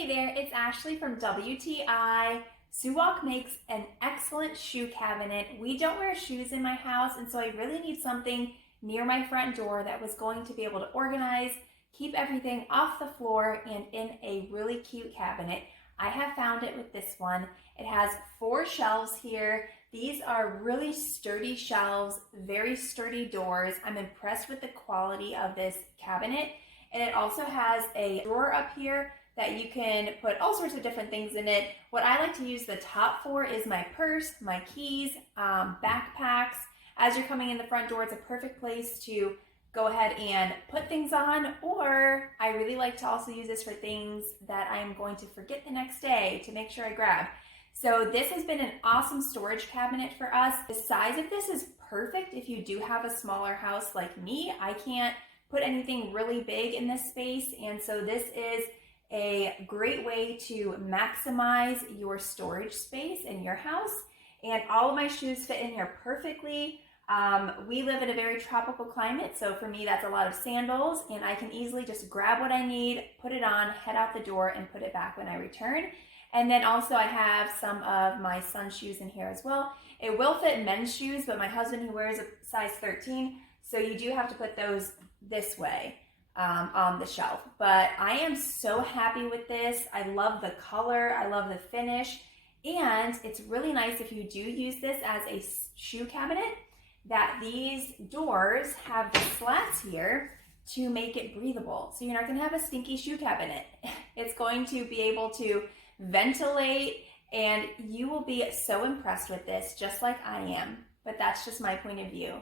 Hey there, it's Ashley from WTI. Suwoic makes an excellent shoe cabinet. We don't wear shoes in my house, and so I really need something near my front door that was going to be able to organize, keep everything off the floor, and in a really cute cabinet. I have found it with this one. It has 4 shelves here. These are really sturdy shelves, very sturdy doors. I'm impressed with the quality of this cabinet. And it also has a drawer up here that you can put all sorts of different things in it. What I like to use the top for is my purse, my keys, backpacks. As you're coming in the front door, it's a perfect place to go ahead and put things on, or I really like to also use this for things that I'm going to forget the next day to make sure I grab. So this has been an awesome storage cabinet for us. The size of this is perfect if you do have a smaller house like me. I can't put anything really big in this space, and so this is a great way to maximize your storage space in your house. And all of my shoes fit in here perfectly. We live in a very tropical climate, so for me that's a lot of sandals, and I can easily just grab what I need, put it on, head out the door, and put it back when I return. And then also I have some of my son's shoes in here as well. It will fit men's shoes, but my husband, he wears a size 13, so you do have to put those this way on the shelf. But I am so happy with this. I love the color, I love the finish, and it's really nice if you do use this as a shoe cabinet that these doors have the slats here to make it breathable. So you're not gonna have a stinky shoe cabinet. It's going to be able to ventilate, and you will be so impressed with this, just like I am. But that's just my point of view.